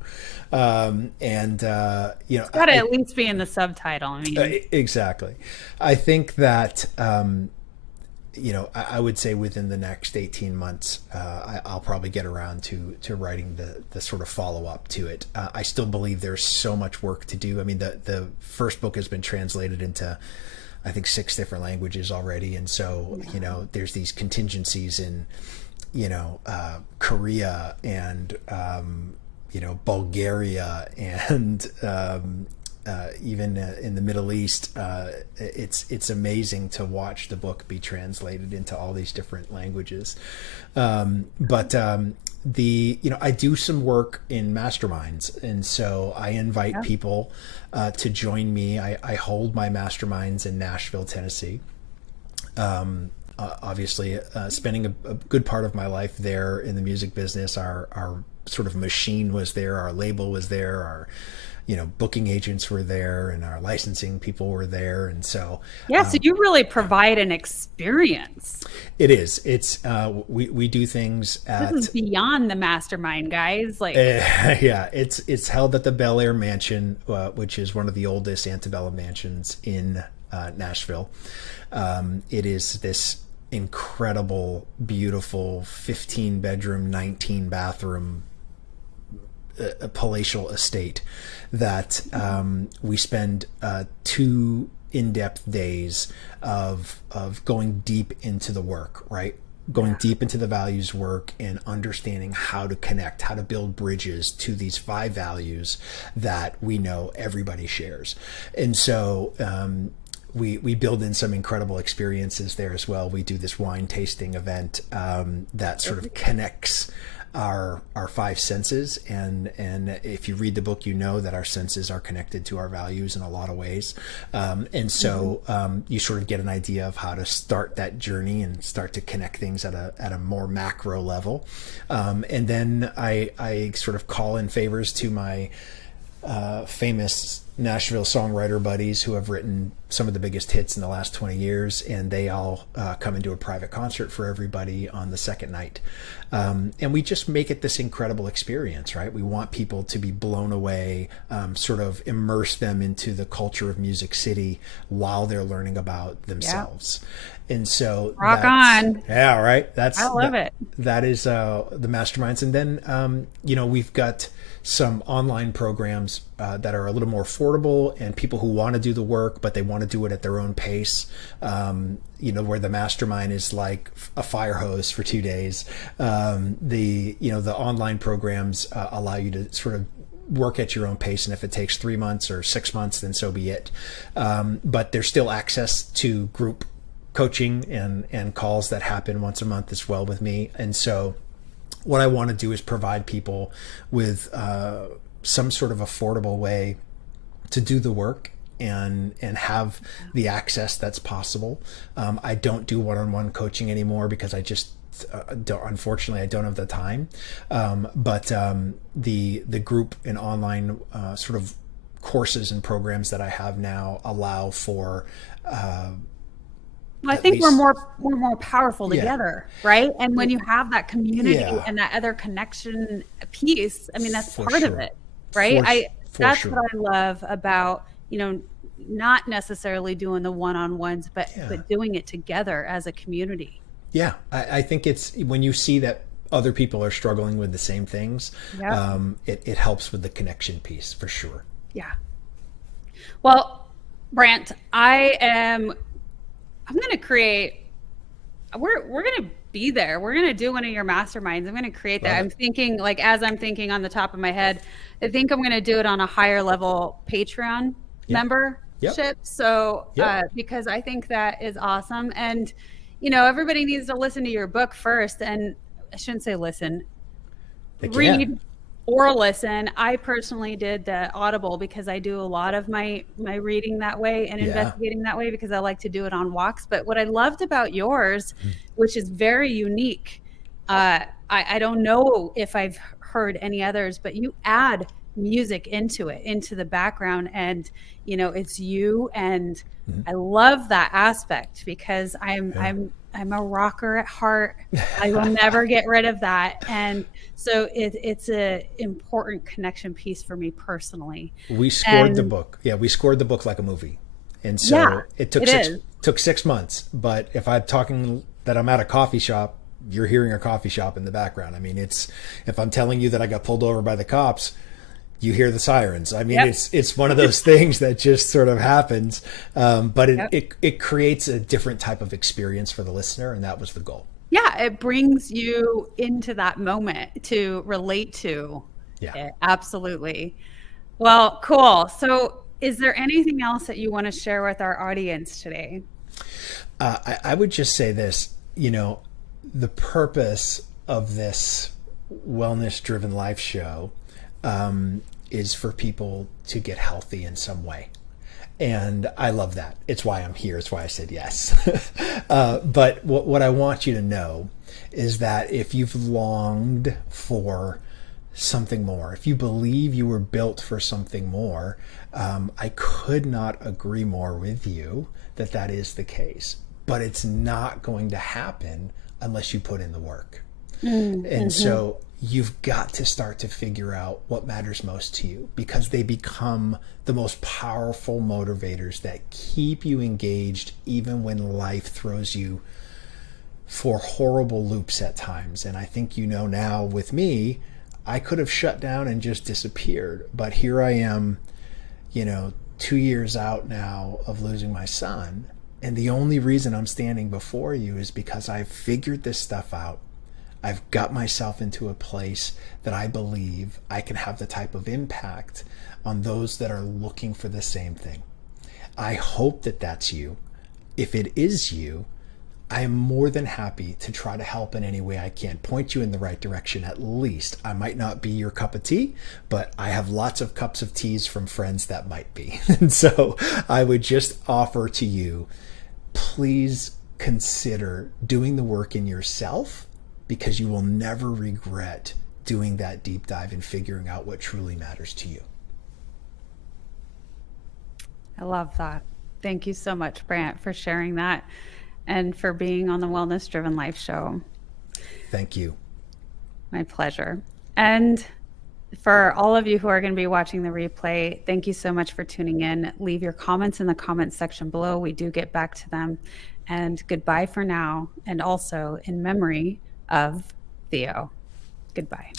It's got to at least be in the subtitle. I mean, exactly. I think that, I would say within the next 18 months, I'll probably get around to writing the sort of follow up to it. I still believe there's so much work to do. I mean, the first book has been translated into, I think, 6 different languages already. And so, there's these contingencies in, Korea and, Bulgaria and, even in the Middle East. It's amazing to watch the book be translated into all these different languages. But I do some work in masterminds, and so I invite people to join me. I hold my masterminds in Nashville, Tennessee. Obviously, spending a good part of my life there in the music business. Our sort of machine was there, our label was there, our booking agents were there, and our licensing people were there. And so so you really provide an experience. It is. It's we do things at, this is beyond the mastermind, guys. Like it's held at the Bel Air Mansion, which is one of the oldest antebellum mansions in Nashville. It is this incredible, beautiful 15 bedroom, 19 bathroom a palatial estate that we spend 2 in-depth days of going deep into the work, right? Going deep into the values work and understanding how to connect, how to build bridges to these 5 values that we know everybody shares. And so we build in some incredible experiences there as well. We do this wine tasting event that sort of connects our 5 senses, and if you read the book, that our senses are connected to our values in a lot of ways, and so you sort of get an idea of how to start that journey and start to connect things at a more macro level, and then I sort of call in favors to my famous Nashville songwriter buddies who have written some of the biggest hits in the last 20 years, and they all come and do a private concert for everybody on the second night. And we just make it this incredible experience, right? We want people to be blown away, sort of immerse them into the culture of Music City while they're learning about themselves. And so rock on. Yeah, right. I love it. That is the masterminds. And then, we've got some online programs that are a little more affordable, and people who want to do the work, but they want to do it at their own pace. Where the mastermind is like a fire hose for 2 days. The online programs allow you to sort of work at your own pace, and if it takes 3 months or 6 months, then so be it. But there's still access to group coaching and calls that happen once a month as well with me. And so what I want to do is provide people with some sort of affordable way to do the work and have the access that's possible. I don't do one-on-one coaching anymore because I just unfortunately I don't have the time. But the group and online sort of courses and programs that I have now allow for I think we're more powerful together, right? And when you have that community and that other connection piece, I mean, that's part of it, right? That's what I love about, not necessarily doing the one-on-ones, but doing it together as a community. Yeah, I think it's when you see that other people are struggling with the same things, it helps with the connection piece for sure. Yeah. Well, Brant, I'm going to create, we're going to be there. We're going to do one of your masterminds. I'm going to create that. I'm thinking, as I'm thinking on the top of my head, I think I'm going to do it on a higher level Patreon membership. So, because I think that is awesome. And, everybody needs to listen to your book first. And I shouldn't say listen, read or listen. I personally did the Audible because I do a lot of my reading that way and investigating that way because I like to do it on walks. But what I loved about yours, which is very unique, I don't know if I've heard any others, but you add music into it, into the background, and it's you. And I love that aspect because I'm a rocker at heart. I will never get rid of that. And so it's a important connection piece for me personally. We scored the And book. Yeah, we scored the book like a movie. And yeah, so it took it is. took 6 months. But if I'm talking that I'm at a coffee shop, you're hearing a coffee shop in the background. I mean, if I'm telling you that I got pulled over by the cops, you hear the sirens. I mean, Yep. it's one of those things that just sort of happens. But Yep. it creates a different type of experience for the listener, and that was the goal. Yeah, it brings you into that moment to relate to Yeah. it. Absolutely. Well, cool. So, is there anything else that you want to share with our audience today? I would just say this, the purpose of this wellness driven life show is for people to get healthy in some way. And I love that. It's why I'm here. It's why I said yes. But what I want you to know is that if you've longed for something more, if you believe you were built for something more, I could not agree more with you that that is the case. But it's not going to happen unless you put in the work. And so you've got to start to figure out what matters most to you, because they become the most powerful motivators that keep you engaged even when life throws you for horrible loops at times. And I think now with me, I could have shut down and just disappeared. But here I am, 2 years out now of losing my son. And the only reason I'm standing before you is because I've figured this stuff out. I've got myself into a place that I believe I can have the type of impact on those that are looking for the same thing. I hope that that's you. If it is you, I am more than happy to try to help in any way I can, point you in the right direction at least. I might not be your cup of tea, but I have lots of cups of teas from friends that might be. And so I would just offer to you, please consider doing the work in yourself, because you will never regret doing that deep dive and figuring out what truly matters to you. I love that. Thank you so much, Brant, for sharing that and for being on the Wellness Driven Life show. Thank you. My pleasure. And for all of you who are going to be watching the replay, thank you so much for tuning in. Leave your comments in the comments section below. We do get back to them. And goodbye for now. And also in memory of Theo. Goodbye.